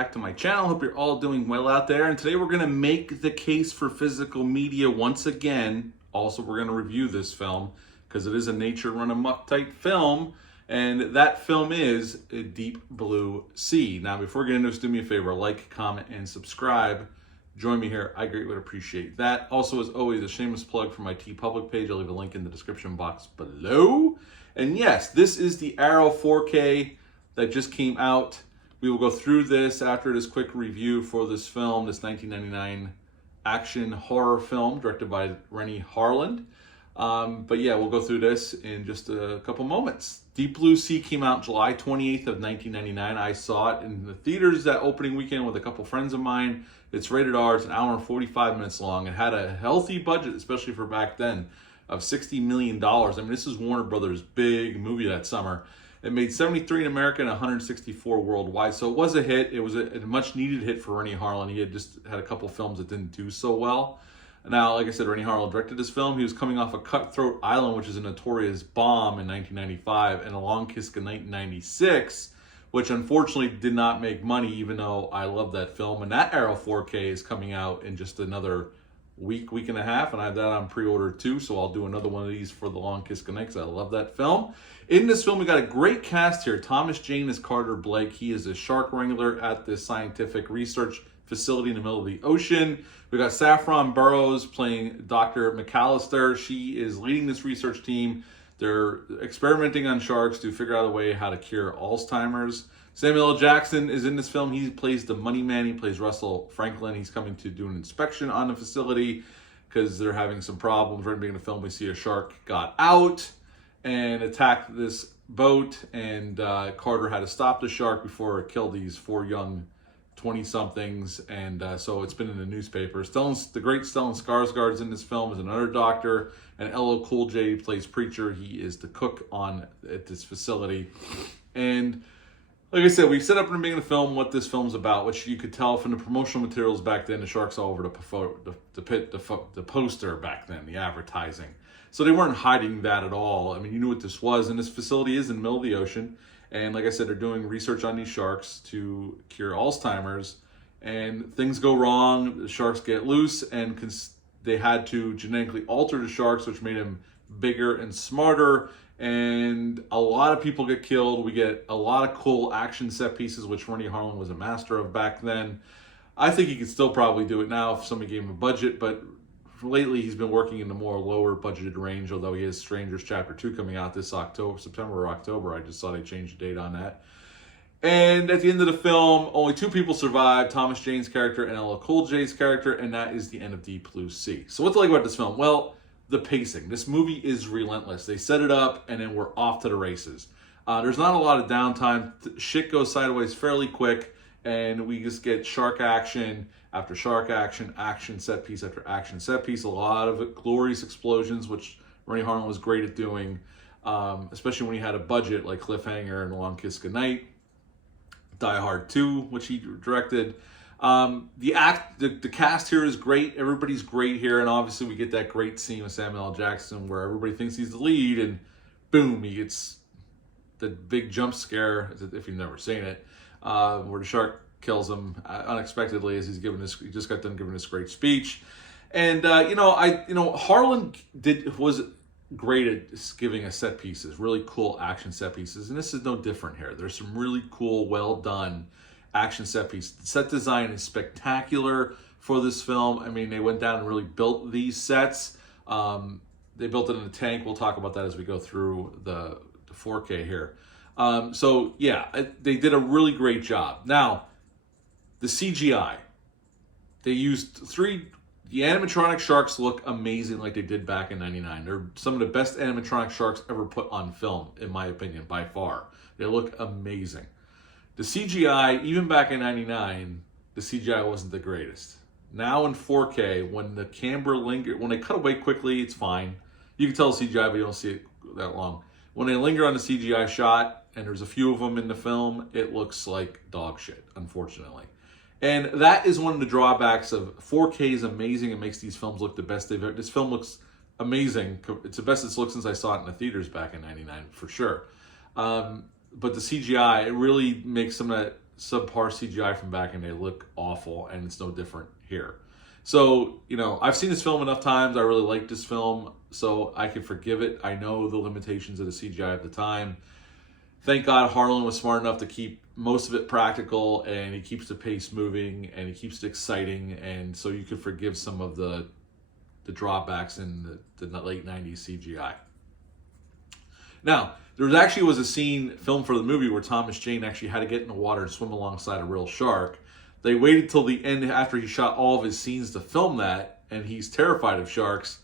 back to my channel. Hope you're all doing well out there. And today we're going to make the case for physical media once again. Also, we're going to review this film because it is a nature run amok type film. And that film is Deep Blue Sea. Now, before we get into this, do me a favor, like, comment, and subscribe. Join me here. I greatly would appreciate that. Also, as always, a shameless plug for my TeePublic page. I'll leave a link in the description box below. And yes, this is the Arrow 4K that just came out. We will go through this after this quick review for this film, this 1999 action horror film directed by Renny Harlin. But yeah, we'll go through this in just a couple moments. Deep Blue Sea came out July 28th of 1999. I saw it in the theaters that opening weekend with a couple friends of mine. It's rated R. It's an hour and 45 minutes long. It had a healthy budget, especially for back then, of $60 million. I mean, this is Warner Brothers' big movie that summer. It made 73 in America and 164 worldwide, so it was a hit. It was a much needed hit for Renny Harlin. He had just had a couple films that didn't do so well. Now, like I said, Renny Harlin directed this film. He was coming off of Cutthroat Island, which is a notorious bomb in 1995, and A Long Kiss Goodnight in 96, which unfortunately did not make money, even though I love that film. And that Arrow 4K is coming out in just another week and a half, and I have that on pre-order too, so I'll do another one of these for The Long Kiss Goodnight because I love that film. In this film, we got a great cast here. Thomas Jane is Carter Blake. He is a shark wrangler at this scientific research facility in the middle of the ocean. We got Saffron Burrows playing Dr. McAllister. She is leading this research team. They're experimenting on sharks to figure out a way how to cure Alzheimer's. Samuel L. Jackson is in this film. He plays the money man. He plays Russell Franklin. He's coming to do an inspection on the facility because they're having some problems. Right at the beginning of the film, we see a shark got out and attacked this boat, and Carter had to stop the shark before it killed these four young 20-somethings, and so it's been in the newspaper. The great Stellan Skarsgård is in this film as another doctor, and LL Cool J plays Preacher. He is the cook at this facility. And like I said, we set up in the beginning of the film what this film's about, which you could tell from the promotional materials back then. The sharks all over the poster back then, the advertising. So they weren't hiding that at all. I mean, you knew what this was, and this facility is in the middle of the ocean. And like I said, they're doing research on these sharks to cure Alzheimer's, and things go wrong. The sharks get loose, and they had to genetically alter the sharks, which made them bigger and smarter. And a lot of people get killed. We get a lot of cool action set pieces, which Renny Harlin was a master of back then. I think he could still probably do it now if somebody gave him a budget, but lately he's been working in the more lower budgeted range, although he has Strangers Chapter 2 coming out this September or October. I just saw they changed the date on that. And at the end of the film, only two people survive, Thomas Jane's character and LL Cool J's character, and that is the end of Deep Blue Sea. So what to like about this film? Well, the pacing. This movie is relentless. They set it up, and then we're off to the races. There's not a lot of downtime. Shit goes sideways fairly quick, and we just get shark action after shark action, action set piece after action set piece. A lot of glorious explosions, which Renny Harlin was great at doing, especially when he had a budget like Cliffhanger and A Long Kiss Goodnight. Die Hard 2, which he directed. The cast here is great. Everybody's great here, and obviously we get that great scene with Samuel L. Jackson where everybody thinks he's the lead, and boom, he gets the big jump scare, if you've never seen it, where the shark kills him unexpectedly as he just got done giving this great speech. And Harlin was great at giving us set pieces, really cool action set pieces, and this is no different here. There's some really cool, well done action set pieces. The set design is spectacular for this film. I mean, they went down and really built these sets. They built it in a tank. We'll talk about that as we go through the 4K here. So yeah, they did a really great job. Now, the CGI, they used the animatronic sharks look amazing like they did back in 99. They're some of the best animatronic sharks ever put on film, in my opinion, by far. They look amazing. The CGI, even back in 99, the CGI wasn't the greatest. Now in 4K, when the camera when they cut away quickly, it's fine. You can tell the CGI, but you don't see it that long. When they linger on the CGI shot, and there's a few of them in the film, it looks like dog shit, unfortunately. And that is one of the drawbacks of 4K is amazing. It makes these films look the best they've ever. This film looks amazing. It's the best it's looked since I saw it in the theaters back in '99, for sure. But the CGI, it really makes some of that subpar CGI from back in the day look awful, and it's no different here. So, I've seen this film enough times. I really like this film, so I can forgive it. I know the limitations of the CGI at the time. Thank God Harlan was smart enough to keep most of it practical, and he keeps the pace moving, and he keeps it exciting, and so you could forgive some of the drawbacks in the late 90s CGI. Now, there was a scene filmed for the movie where Thomas Jane actually had to get in the water and swim alongside a real shark. They waited till the end after he shot all of his scenes to film that, and he's terrified of sharks,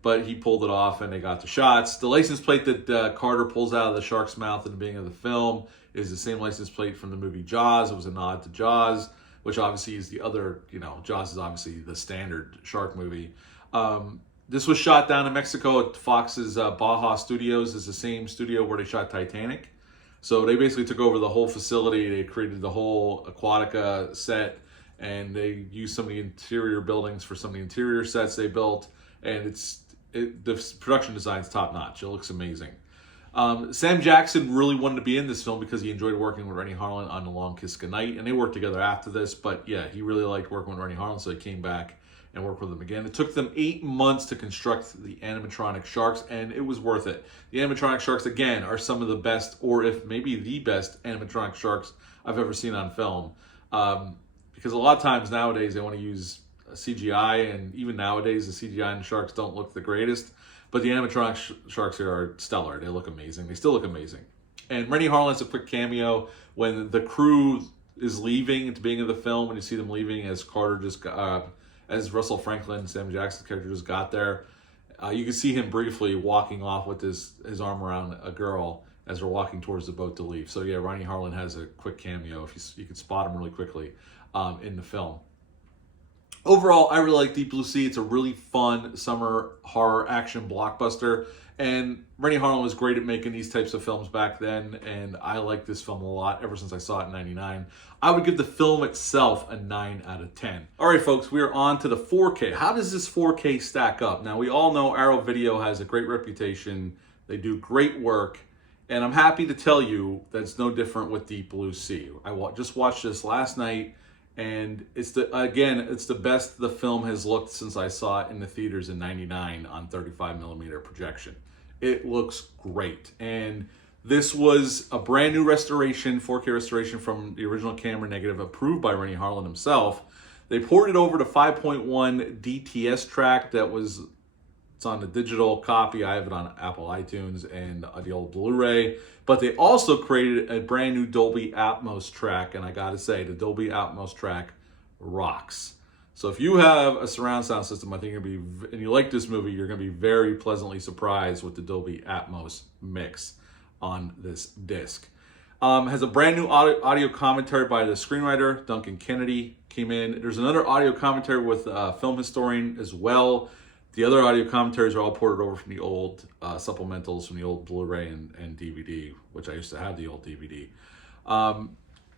but he pulled it off and they got the shots. The license plate that Carter pulls out of the shark's mouth at the beginning of the film is the same license plate from the movie Jaws. It was a nod to Jaws, which obviously is the other, Jaws is obviously the standard shark movie. This was shot down in Mexico at Fox's Baja Studios. Is the same studio where they shot Titanic. So they basically took over the whole facility. They created the whole Aquatica set, and they used some of the interior buildings for some of the interior sets they built. And the production design's top notch. It looks amazing. Sam Jackson really wanted to be in this film because he enjoyed working with Renny Harlin on The Long Kiss Goodnight, and they worked together after this. But yeah, he really liked working with Renny Harlin, so he came back and work with them again. It took them 8 months to construct the animatronic sharks, and it was worth it. The animatronic sharks, again, are some of the best, or if maybe the best animatronic sharks I've ever seen on film. Because a lot of times nowadays they want to use CGI, and even nowadays the CGI and sharks don't look the greatest. But the animatronic sharks here are stellar. They look amazing. They still look amazing. And Renny Harlin's a quick cameo when the crew is leaving at the beginning of the film, when you see them leaving as Carter just got... as Russell Franklin, Sam Jackson's character, just got there. You can see him briefly walking off with his arm around a girl as they're walking towards the boat to leave. So yeah, Renny Harlin has a quick cameo. If you can spot him really quickly in the film. Overall, I really like Deep Blue Sea. It's a really fun summer horror action blockbuster. And Renny Harlin was great at making these types of films back then, and I like this film a lot ever since I saw it in '99. I would give the film itself a 9 out of 10. All right, folks, we are on to the 4K. How does this 4K stack up? Now, we all know Arrow Video has a great reputation. They do great work, and I'm happy to tell you that it's no different with Deep Blue Sea. I just watched this last night, and it's the best the film has looked since I saw it in the theaters in '99 on 35mm projection. It looks great, and this was a brand new restoration, 4K restoration from the original camera negative, approved by Renny Harlin himself. They ported it over to 5.1 DTS track it's on the digital copy. I have it on Apple iTunes and the old Blu-ray. But they also created a brand new Dolby Atmos track, and I gotta say, the Dolby Atmos track rocks. So if you have a surround sound system, I think and you like this movie, you're gonna be very pleasantly surprised with the Dolby Atmos mix on this disc. Has a brand new audio commentary by the screenwriter, Duncan Kennedy, came in. There's another audio commentary with a film historian as well. The other audio commentaries are all ported over from the old supplementals from the old Blu-ray and DVD, which I used to have the old DVD.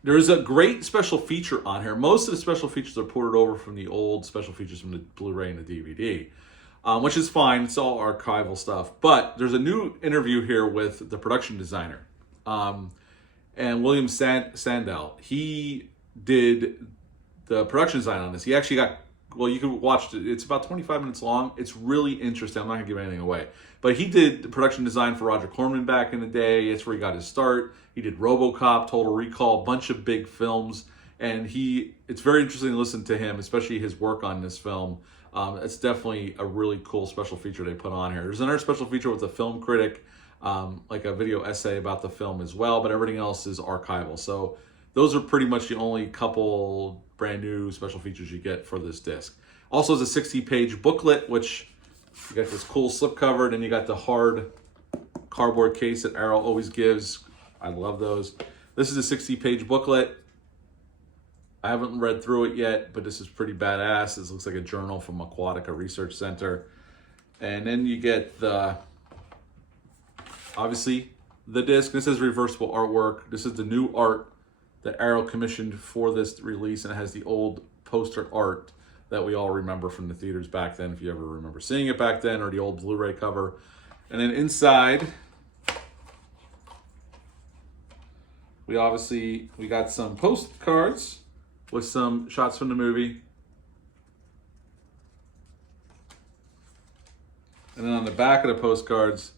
There's a great special feature on here. Most of the special features are ported over from the old special features from the Blu-ray and the DVD, which is fine. It's all archival stuff. But there's a new interview here with the production designer, and William Sandell. He did the production design on this. He actually got... Well, you can watch it. It's about 25 minutes long. It's really interesting. I'm not going to give anything away. But he did the production design for Roger Corman back in the day. It's where he got his start. He did RoboCop, Total Recall, a bunch of big films. And it's very interesting to listen to him, especially his work on this film. It's definitely a really cool special feature they put on here. There's another special feature with a film critic, like a video essay about the film as well. But everything else is archival. So those are pretty much the only couple brand new special features you get for this disc. Also, it's a 60-page booklet, which you got this cool slipcover, and you got the hard cardboard case that Arrow always gives. I love those. This is a 60-page booklet. I haven't read through it yet, but this is pretty badass. This looks like a journal from Aquatica Research Center. And then you get obviously the disc. This is reversible artwork. This is the new art that Arrow commissioned for this release, and it has the old poster art that we all remember from the theaters back then, if you ever remember seeing it back then, or the old Blu-ray cover. And then inside, we got some postcards with some shots from the movie. And then on the back of the postcards,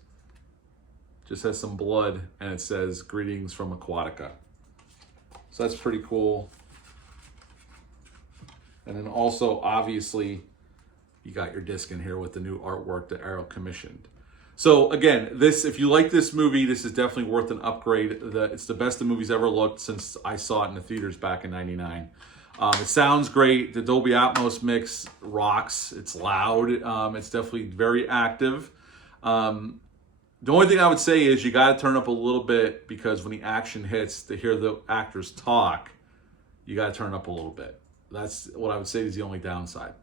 just has some blood, and it says, "Greetings from Aquatica." So that's pretty cool. And then also, obviously, you got your disc in here with the new artwork that Arrow commissioned. So again, if you like this movie, this is definitely worth an upgrade. It's the best the movie's ever looked since I saw it in the theaters back in '99. It sounds great. The Dolby Atmos mix rocks. It's loud. It's definitely very active. The only thing I would say is you got to turn up a little bit, because when the action hits, to hear the actors talk, you got to turn up a little bit. That's what I would say is the only downside.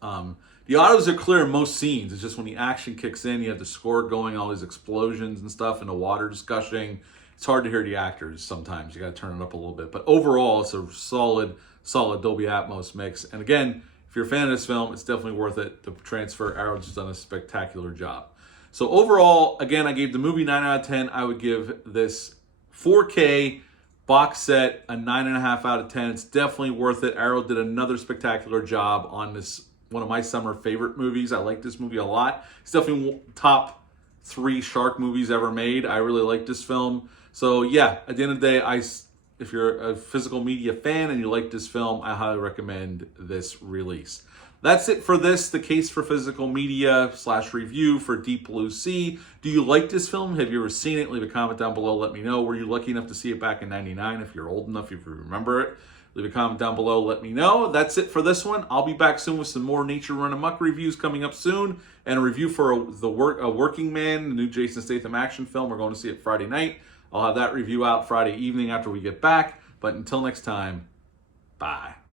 The audios are clear in most scenes. It's just when the action kicks in, you have the score going, all these explosions and stuff, and the water just gushing. It's hard to hear the actors sometimes. You got to turn it up a little bit. But overall, it's a solid Dolby Atmos mix. And again, if you're a fan of this film, it's definitely worth it. The transfer, Arrow just done a spectacular job. So overall, again, I gave the movie 9 out of 10. I would give this 4K box set a 9.5 out of 10. It's definitely worth it. Arrow did another spectacular job on this, one of my summer favorite movies. I like this movie a lot. It's definitely top 3 shark movies ever made. I really like this film. So yeah, at the end of the day, if you're a physical media fan and you like this film, I highly recommend this release. That's it for this, the case for physical media / review for Deep Blue Sea. Do you like this film? Have you ever seen it? Leave a comment down below. Let me know. Were you lucky enough to see it back in '99? If you're old enough, if you remember it, leave a comment down below. Let me know. That's it for this one. I'll be back soon with some more Nature Run Amok reviews coming up soon, and a review for A Working Man, the new Jason Statham action film. We're going to see it Friday night. I'll have that review out Friday evening after we get back. But until next time, bye.